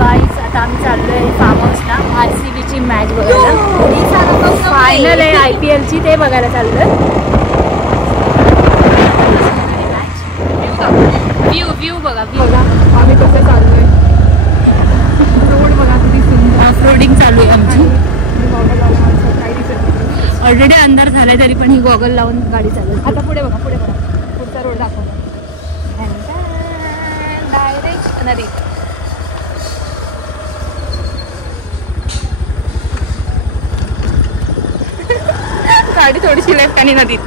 Guys आता आम्ही चाललोय फार्म हाऊसला RCBची मॅच बघायला. फायनल आहे IPLची, ते बघायला चाललोय. व्ह्यू बघा आम्ही कसं चाललोय. रोड बघा किती सुंदर. ऑफरोडिंग चालू आहे आमची. ऑलरेडी अंधार झालाय तरी पण ही गॉगल लावून गाडी चालवते. आता पुढे बघा पुढचा रोड दाखवला. डायरेक्ट नदी. गाडी थोडीशी लेफ्ट आणि नदीत.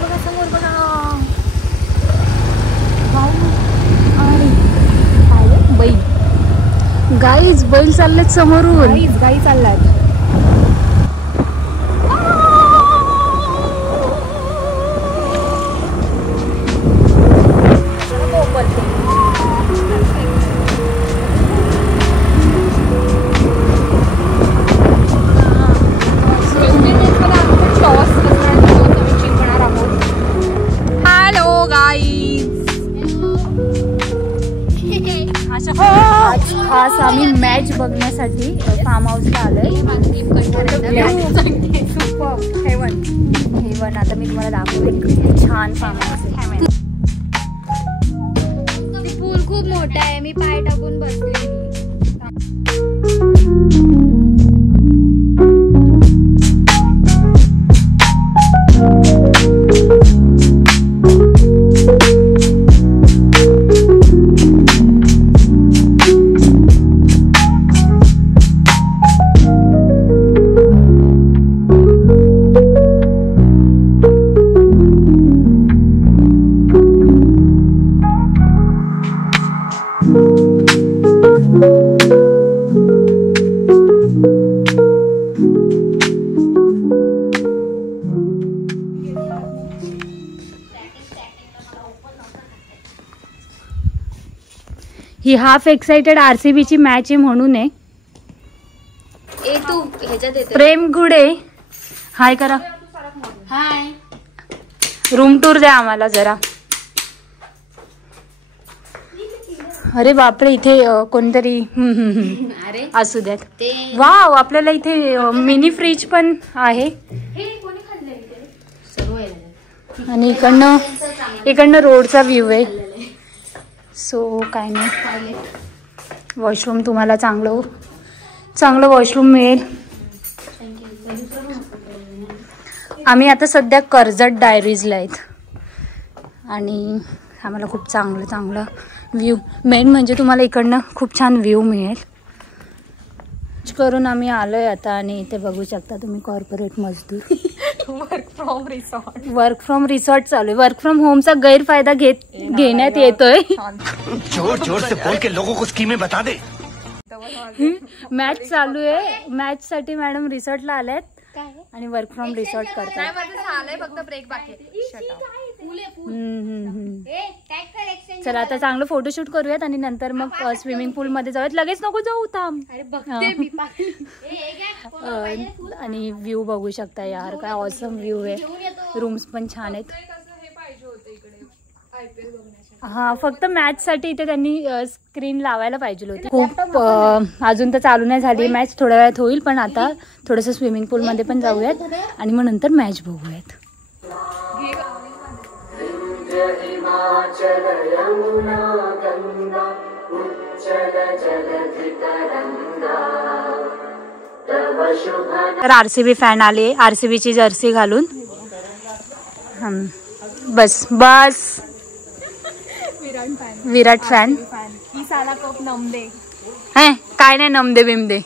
बघा समोर बघा. बैल गाईज बैल चाललेत समोरून. गाई चालल्यात. खास आम्ही मॅच बघण्यासाठी फार्म हाऊसला आलोय. हेवन आता मी तुम्हाला दाखवते. छान फार्म हाऊस आहे. पूल खूप मोठा आहे. मी पाय टाकून बसले. ही हाफ एक्साइटेड RCBची मॅच आहे म्हणून आहे. तू ह्याच्यात येते. प्रेम गुडे हाय करा. हाय. रूम टूर द्या आम्हाला जरा. अरे बापरे इथे कोणतरी अरे असू द्यात. वाव आपल्याला इथे मिनी फ्रीज पण आहे. आणि इकडनं रोडचा व्ह्यू आहे. सो काय नाही. वॉशरूम तुम्हाला चांगलं वॉशरूम मिळेल. आम्ही आता सध्या कर्जत डायरीजला आहेत आणि आम्हाला खूप चांगलं व्ह्यू. मेन म्हणजे तुम्हाला इकडनं खूप छान व्ह्यू मिळेल. करून आम्ही आलोय आता आणि इथे बघू शकता तुम्ही कॉर्पोरेट मजदूर. वर्क फ्रॉम रिसॉर्ट चालू आहे. वर्क फ्रॉम होमचा गैरफायदा घेण्यात येतोय. जोर से बोल के लोगों को स्कीमें बता दे. मॅच चालू आहे. मॅच साठी मॅडम रिसॉर्टला आल्यात आणि वर्क फ्रॉम रिसॉर्ट करतात. फक्त ब्रेक बाकी. चला आता चांगलं फोटोशूट करूयात आणि नंतर मग स्विमिंग पूल मध्ये जाऊयात. लगेच नको जाऊ थांब. आणि व्ह्यू बघू शकता यार काय ऑसम व्ह्यू आहे. रूम्स पण छान आहेत. हा फक्त मॅच साठी इथे त्यांनी स्क्रीन लावायला पाहिजे होती. खूप अजून तर चालू नाही झाली मॅच. थोड्या वेळात होईल पण आता थोडंसं स्विमिंग पूल मध्ये पण जाऊयात आणि मग नंतर मॅच बघूयात. तर RCB फॅन आले. RCBची जर्सी घालून. बस विराट फॅन. काय नाही नमदे बिमदे.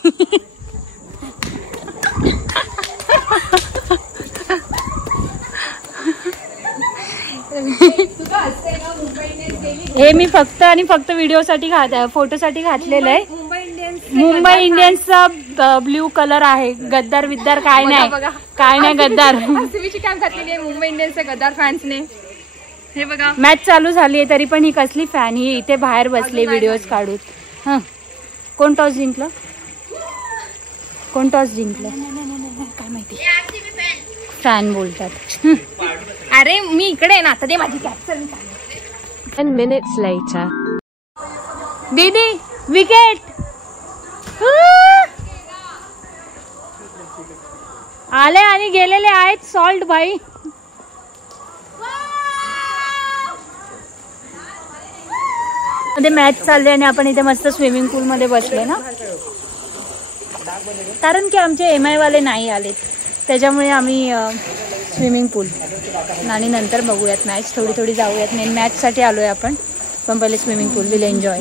हे मी फक्त व्हिडिओ साठी फोटो साठी घातलेलं आहे. मुंबई इंडियन्सचा ब्ल्यू कलर आहे. गद्दार विद्दार काय नाही गद्दार. RCBची कॅप घातलेली आहे मुंबई इंडियन्सच्या गद्दार फॅन्सने. हे बघा मॅच चालू झाली आहे तरी पण ही कसली फॅन. ही इथे बाहेर बसले व्हिडिओज काढून. कोण टॉस जिंकलं काय माहिती. फॅन बोलतात. अरे मी इकडे आहे ना आता, ते माझी कॅप. 10 minutes later. दीदी विकेट. आले आणि गेलेले आहेत सॉल्ट भाई. मध्ये मॅच चालली आणि आपण इथे मस्त स्विमिंग पूल मध्ये बसले ना, कारण की आमचे MI वाले नाही आलेत, त्याच्यामुळे आम्ही स्विमिंग पूल आणि नंतर बघूयात मॅच. थोडी थोडी जाऊयात. मेन मॅच साठी आलोय आपण, पण पहिले स्विमिंग पूल विल एन्जॉय.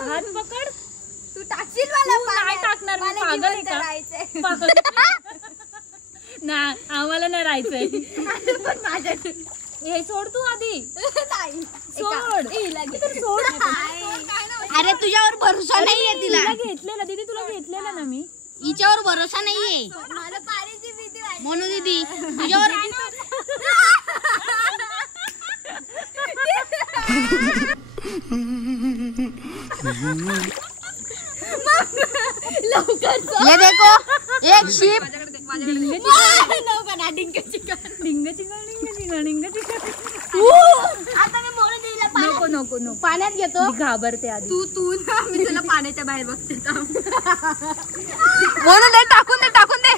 हात पकड. तू टाकशील मला? नाही टाकणार मी. पागल आहे का? ना आम्हाला नाही राहायचंय. हे सोड तू आधी. सोड. सोड. अरे तुझ्यावर भरोसा नाहीये तिला. घेतलेला दीदी, तुला घेतलेला ना मी. हिच्यावर भरोसा नाहीये मला. पाण्याची भीती वाटते म्हणून दीदी तुझ्यावर. ये देखो एक शिप. नको नको नको. पाण्यात घेतो. घाबरते आधी. तू ना, मी तुला पाण्याच्या बाहेर बघते म्हणून दे. टाकून दे.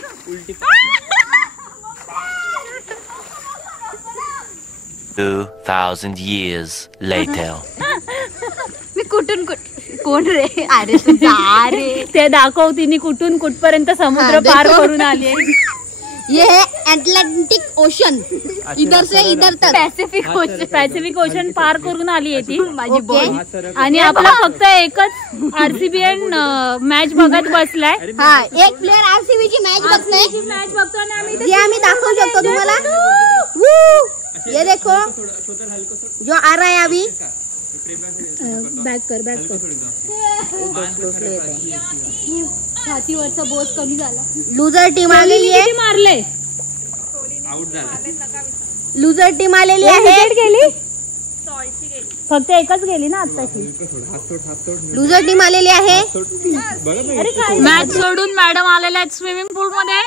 2000 years later. मी कुठून कोण रे? अरे जा रे. ते दाखव तिने कुठून कुठपर्यंत समुद्र पार करून आली आहे. ये है अटलांटिक ओशन. इधर से इधर तक. पॅसिफिक ओशन पार करून आली आहे ती माझी बॉल. आणि आपला फक्त एकच RCB मॅच बघत बसलाय. हा, एक प्लेयर RCB ची मॅच बघतोय. मॅच बघतो आणि आम्ही दाखवू शकतो तुम्हाला. ये देखो जो आ रहा है अभी. बॅक कर. छातीवरचा बोज कमी झाला. लुजर टीम आलेली आहे. मारले. लुजर टीम आलेली आहे. गेली फक्त एकच गेली ना आत्ताची. लुजर टीम आलेली आहे. मॅच सोडून मॅडम आलेल्या आहेत स्विमिंग पूल मध्ये.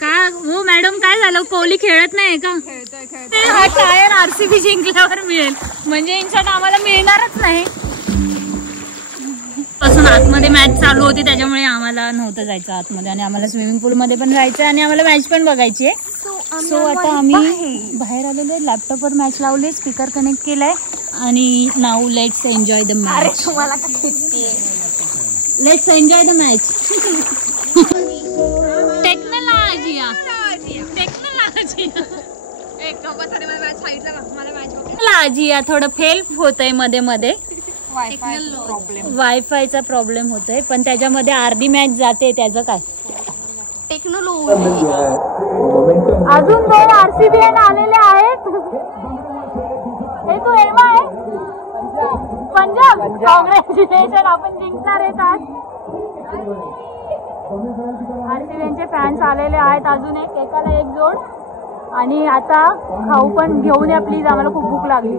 काय हो मॅडम, काय झालं? कोहली खेळत नाही का? हा टायर RCB जिंकल्यावर मिळेल म्हणजे इनशॉट आम्हाला मिळणारच नाही. पासून आतमध्ये मॅच चालू होती त्याच्यामुळे आम्हाला नव्हतं जायचं आतमध्ये, आणि आम्हाला स्विमिंग पूल मध्ये पण राहायचं आणि आम्हाला मॅच पण बघायची आहे. सो आता आम्ही बाहेर आलेलो आहे. लॅपटॉपवर मॅच लावले, स्पीकर कनेक्ट केलाय आणि now let's enjoy the match. Let's enjoy the match. Technology थोडं फेल होतंय मध्ये मध्ये. वायफायचा प्रॉब्लेम होतोय, पण त्याच्यामध्ये अर्धी मॅच जाते. त्याचं काय? टेक्नॉलॉजी. अजून 2 RCB आलेले आहेत. हे तो एमा आहे. पंजाब. कॉंग्रॅच्युलेशन, आपण जिंकणार आहेत आज. RCB फॅन्स आलेले आहेत. अजून एकाला एक जोड. आणि आता खाऊ पण घेऊन या प्लीज, आम्हाला खूप भूक लागली.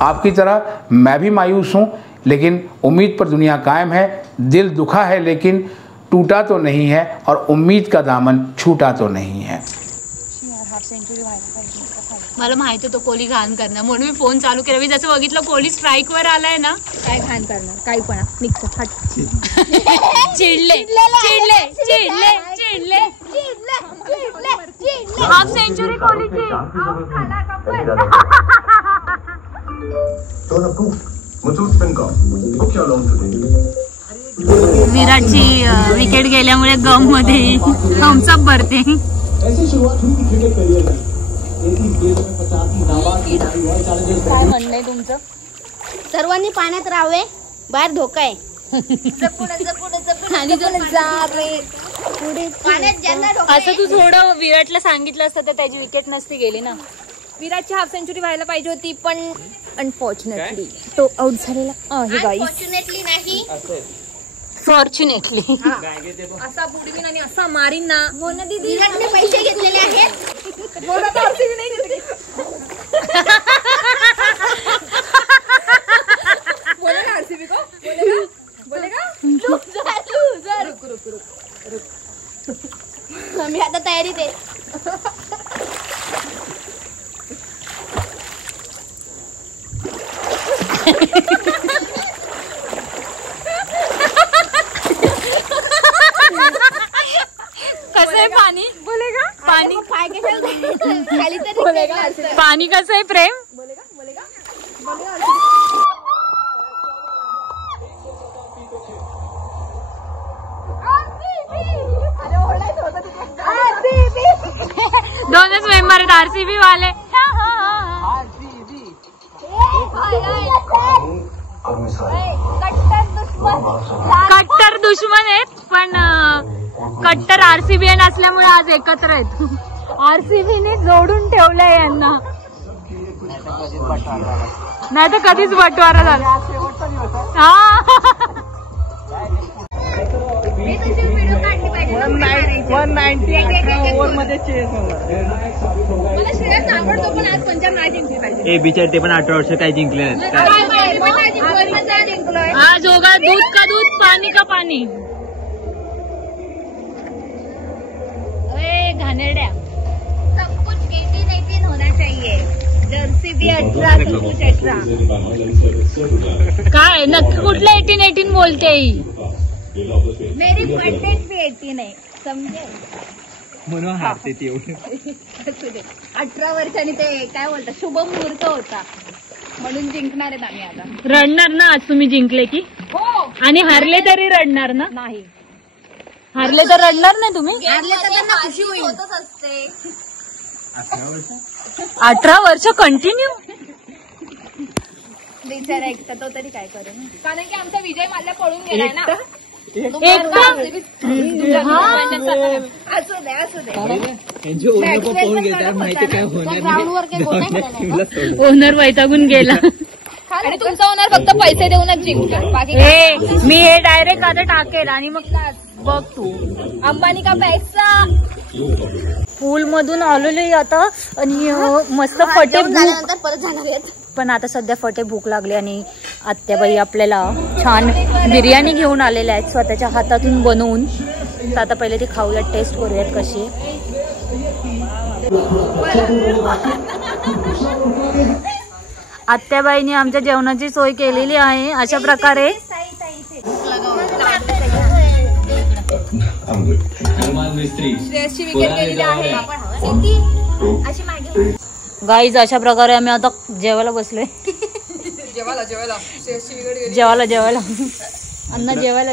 आपकी तरह मैं भी मायूस हूँ, लेकिन उम्मीद पर दुनिया कायम है. दिल दुखा है लेकिन टूटा तो नहीं है, और उम्मीद का दामन छूटा तो नहीं है. मला माहिती होतं कोहली घाण करणार, म्हणून मी फोन चालू केला. मी जसं बघितलं कोहली स्ट्राईक वर आलाय ना, काय घाण करणार, काही पण निघतो. चिडले. हाफ सेंचुरी कोहलीची. विराटची विकेट गेल्यामुळे गम मध्ये थम्सअप भरते. काय म्हणणं आहे तुमचं? सर्वांनी पाण्यात राहावे, बाहेर धोका आहे. पाण्यात ज्यांना असं तू थोडं विराटला सांगितलं असतं तर त्याची विकेट नसती गेली ना. विराटची हाफ सेंचुरी व्हायला पाहिजे होती पण अनफॉर्च्युनेटली तो आउट झालेला. अनफॉर्च्युनेटली नाही, फॉर्च्युनेटली. असा बुडवीन आणि असा मारीन ना. हो ना दीदी, विराटने पैसे घेतलेले आहेत. बोला तर RCB नाही घेतली. बोले ना RCB को बोलेगा मी आता तयारीत आहे. कसं आहे पाणी? बोलेगा पाणी पाय कशाला खाली तरी पाणी कसं आहे प्रेम? दोनच मेंबर आहेत RCB वाले. कट्टर दुश्मन आहेत पण कट्टर RCBN असल्यामुळे आज एकत्र आहेत. RCBने जोडून ठेवलंय यांना, नाही तर कधीच बटवारा झाला. हा 190 ओव्हरमध्ये चेस मला श्रेयस आवडतो पण आज पंजाब नाही जिंकली पाहिजे. बिचार ते पण 18 वर्ष काय जिंकले नाहीत. आज होगा दूध का दूध, पानी का पानी. घाणेरड्या. सब कुछ 18 होना चाहिए. जर्सी भी 18, सब कुछ 18. काय नक्की कुठलं 18 बोलते ही? मेरी बर्थडे भी 18 आहे, समजे. म्हणून हारते ती एवढी. 18 वर्षांनी ते काय बोलतात शुभ मुहूर्त होता म्हणून जिंकणार आहेत आम्ही आता. रडणार ना आज तुम्ही जिंकले की? हो. आणि हारले तरी रडणार ना? नाही, हारले तर रडणार नाही तुम्ही? हारले तर त्यांना खुशी होईल. होतच असते. 18 वर्ष कंटिन्यू. बिचारा एकटा तो तरी काय करेल. कारण की आमचा विजय माल्या पळून गेलाय ना. एकटा असू दे असू दे. त्यांची ओनर पण पाहून घेतात, माहिती काय होणार. ओनर वैतागून गेला. आणि तुमचा ओनर फक्त पैसे देऊनच जिंकतो, बाकी मी हे डायरेक्ट आता टाकेल आणि मग बघ तू. अंबानी का पैसा. पूल मधून आलेली आता आणि मस्त फटे भूक. झाल्यानंतर परत जाणार आहेत. पण आता सध्या फटे भूक लागली आणि आत्याबाई आपल्याला छान बिर्याणी घेऊन आलेल्या आहेत स्वतःच्या हातातून बनवून. तर आता पहिले ती खाऊयात, टेस्ट करूयात कशी. आत्याबाईंनी आमच्या जेवणाची सोय केलेली आहे अशा प्रकारे. श्रेयसची विकेट गेलेली आहे. गाईज अशा प्रकारे आम्ही आता जेवायला बसलोय. जेवायला श्रेयसची विकेट गेली. जेवायला अण्णा जेवायला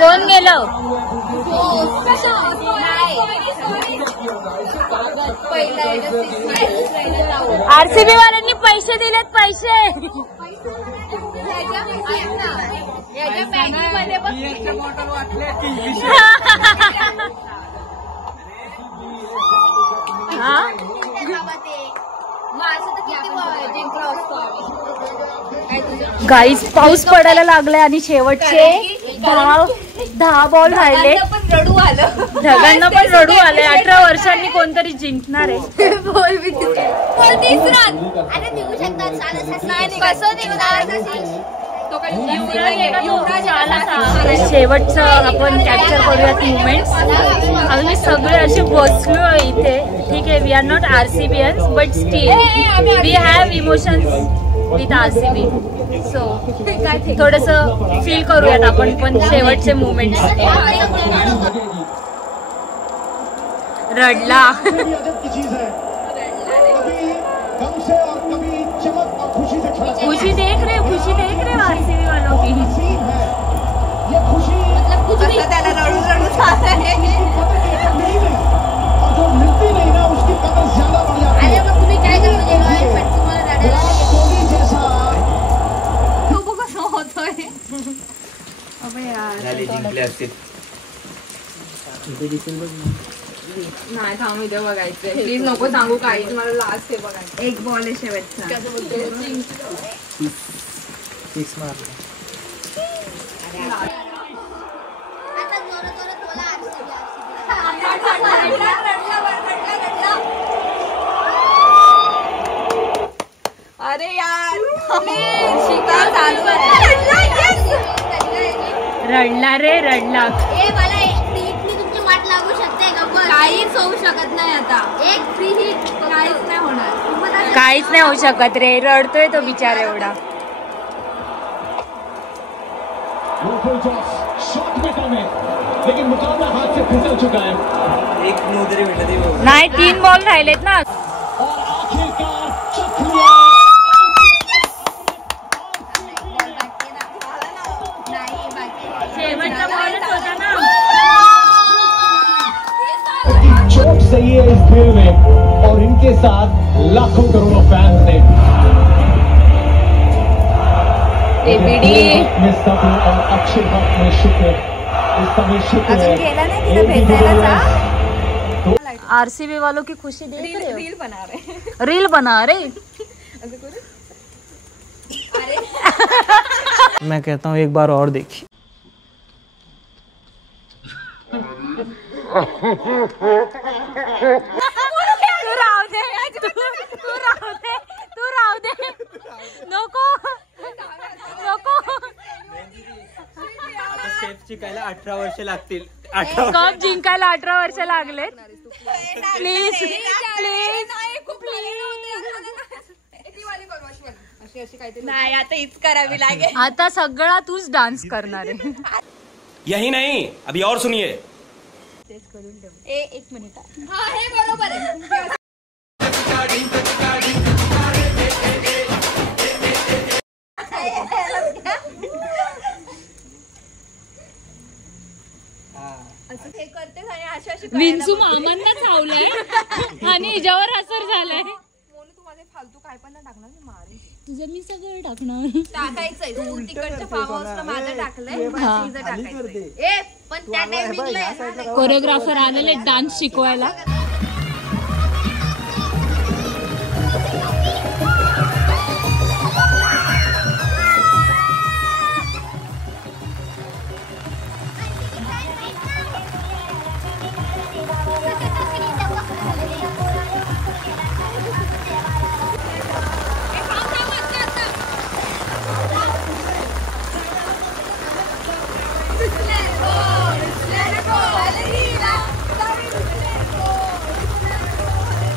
कोण गेलं? RCB वाल्यांनी पैसे दिलेत. पैसे गाईस पाऊस पडायला लागलाय आणि शेवटचे 10 बॉल राहिले. रडू आलं. ढगांना पण रडू आले. 18 वर्षांनी कोणतरी जिंकणार आहे. बोल तिसरा. अरे निघू शकतात. कसं निघणार? तो काही शेवटचं आपण कॅप्चर करूयात मुवमेंट्स. आम्ही सगळे असे बसलो इथे. ठीक आहे, we are not RCBians but still we have emotions with RCB. So थोडंसं फील करूयात आपण पण शेवटचे मुवमेंट्स. रडला. खुशी देख रहे RCB वालों की. त्याला रडू अरे मग तुम्ही काय करता जेव्हा तुम्हाला रडायला झाले जिंकले असतील. नाही थांब इथे बघायचंय प्लीज नको सांगू काहीच मला लास्ट हे बघायचं एक बॉल आहे शेवटचा आता जोरात जोरात बोला RCB. अरे यार शिका चालू आहे रडला रे रडला. ए मला एक फ्री हिटनी तुमची वाट लागू शकते का बस? काहीच होऊ शकत नाही आता एक फ्री हिट काहीच नाही होणार काहीच नाही होऊ शकत रे, रडतोय तो बिचारा एवढा. एक नोदरी भेटत नाही 3 बॉल राहिलेत ना. शेवटचा बॉलच होता ना. चोट सही है इस खेल में और इनके साथ लाखों करोड़ों फैंस ने में सब और अक्षय भक्त में शुक्र इस समय शुक्र है. RCB वालों की खुशी देख रहे हो. रील बना रहे रील बना रहे. मैं कहता हूँ एक बार और देखिए. तू राहू दे नको स्टेप शिकायला 18 वर्ष लागतील. कप जिंकायला 18 वर्ष लागलेत. प्लीज नाही आता हीच करावी लागेल आता सगळा तूच डान्स करणार आहे. यही नहीं, अभी और सुनिए. एक मिनिट हा हे बरोबर आहे हे करते आणि अशी अशी विंचू मामांना चावलाय आणि हिच्यावर असर झालाय. मोनू तू माझे फालतू काय पण टाकणार मी मारेन तुझं मी सगळं टाकणार. टाकायचंय तू तिकडच्या फार्म हाऊसला माझं टाकलंय माझं टाकायचंय ए पण त्या टायमिंगला कोरिओग्राफर आलेले डान्स शिकवायला.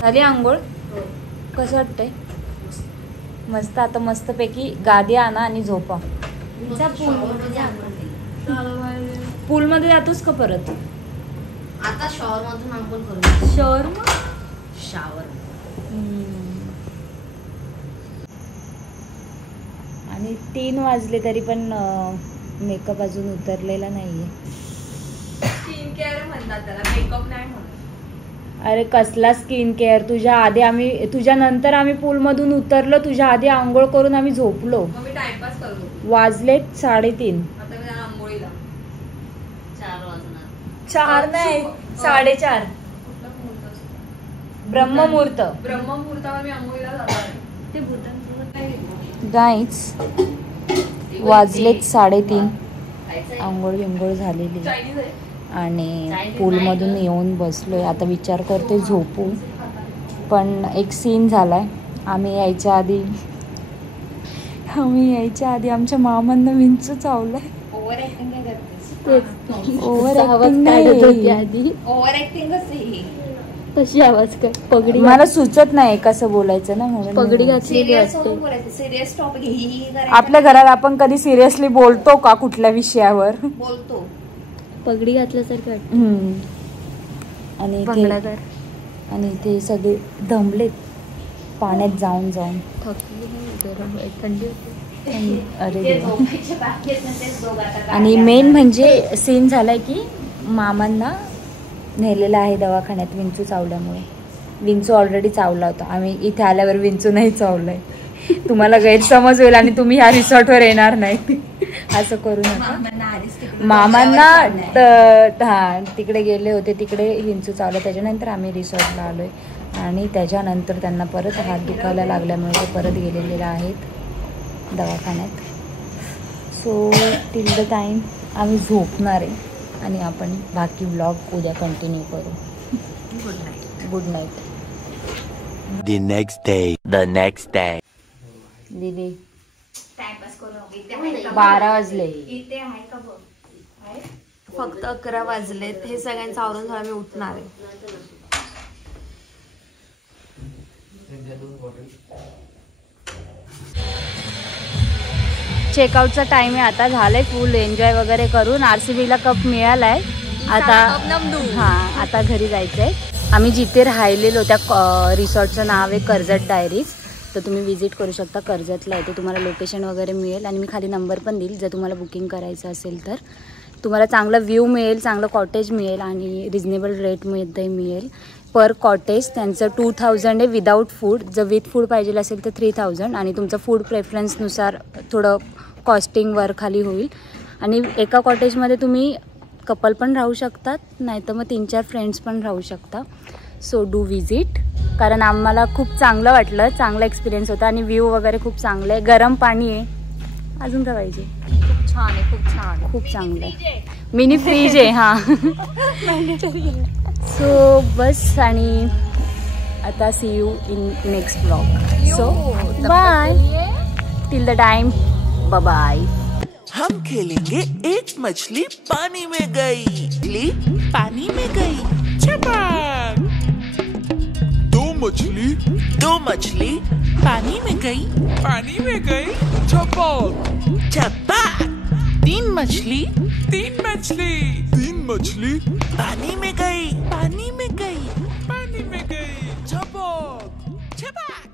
झाली आंघोळ. कसं वाटतंय? मस्त. आता मस्तपैकी गादी आणा आणि झोपा. पूल मध्ये जातोस का परत? आता शॉवर मधून आपण करू. शावर आणि 3 वाजले तरी पण मेकअप अजून उतरलेला नाहीये. स्किन केअर म्हणतात त्याला मेकअप नाही म्हणत. अरे कसला स्किन केअर? तुझ्या नंतर आम्ही पूल मधून उतरलो, तुझ्या आधी आंघोळ करून आम्ही झोपलो. मग मी टाइमपास करतो. वाजलेत 3:30. आता मी जाणार आंघोळीला. 4 नाही 4:30 ब्रह्ममुहूर्त. ब्रह्ममुहूर्तावर मी आंघोळीला जाणार आहे. गाईज वाजलेत 3:30. आंघोळ बिंघोळ झालेली चायनीज आहे. आणि पूलमधून येऊन बसलोय. आता विचार करते झोपू, पण एक सीन झालाय. आम्ही यायच्या आधी आमच्या मामांना विंचू चावलाय. ओव्हर ऍक्टिंग काय करतेस? ओव्हर ऍक्टिंग नाही. ओव्हर ऍक्टिंग कशी? कशी आवाज काय? पगडी मला सुचत नाही कसं बोलायचं ना, म्हणून पगडी घातलेली असते. सिरियस टॉपिक ही आपल्या घरात आपण कधी सिरियसली बोलतो का कुठल्या विषयावर? बोलतो. पगडी घातल्यासारखं आणि ते सगळे दमलेत पाण्यात जाऊन थंडी. अरे देवा. आणि मेन म्हणजे सीन झालाय की मामांना नेलेला आहे दवाखान्यात विंचू चावल्यामुळे. विंचू ऑलरेडी चावला होता. आम्ही इथे आल्यावर विंचू नाही चावलाय. तुम्हाला गैरसमज होईल आणि तुम्ही ह्या रिसॉर्टवर येणार नाही. असं करू नका. मामांना हा तिकडे गेले होते, तिकडे विंचू चावलं. त्याच्यानंतर आम्ही रिसॉर्टला आलोय आणि त्याच्यानंतर त्यांना परत हात दुखायला लागल्यामुळे ते परत गेलेले आहेत दवाखान्यात. सो टिल द टाईम आम्ही झोपणार आहे आणि आपण बाकी व्लॉग उद्या कंटिन्यू करू. Good night. The next day. दीदी 12 वाजले. फक्त 11 वाजलेत. हे सगळ्यांचं आवरून झालं, मी उठणार आहे. चेकआउटचा टाइम आहे आता. झालंय फुल एन्जॉय वगैरे करून. RCBला कप मिळालाय. आता हां आता घरी जायचंय. आम्ही जिथे राहिलेलो त्या रिसॉर्टचं नाव आहे कर्जत डायरीज. तर तुम्ही विजिट करू शकता. कर्जतला आहे. ते तुम्हाला लोकेशन वगैरे मिळेल आणि मी खाली नंबर पण देईल. जर तुम्हाला बुकिंग करायचं असेल तर तुम्हाला चांगला व्ह्यू मिळेल, चांगलं कॉटेज मिळेल आणि रिजनेबल रेटमध्ये मिळेल. पर कॉटेज त्यांचं 2000 आहे विदाऊट फूड. जर विथ फूड पाहिजे असेल तर 3000 आणि तुमचं फूड प्रेफरन्सनुसार थोडं कॉस्टिंग वर खाली होईल. आणि एका कॉटेजमध्ये तुम्ही कपल पण राहू शकतात, नाही तर मग 3-4 फ्रेंड्स पण राहू शकता. So do visit. कारण आम्हाला खूप चांगलं वाटलं, चांगला एक्सपिरियन्स होता आणि व्ह्यू वगैरे खूप चांगलं आहे. गरम पाणी आहे. अजून काय पाहिजे? खूप छान आहे, खूप छान, खूप चांगलं आहे. मिनी फ्रीज आहे. हां सो बस. आणि आता see you in next blog. So bye. Till the time bye. हम खेलेंगे एक मछली पानी में गई, मछली पानी में गई, छपाक. दो मछली पानी में गई, छपाक छपाक. तीन मछली पानी में गई, छपाक छपाक.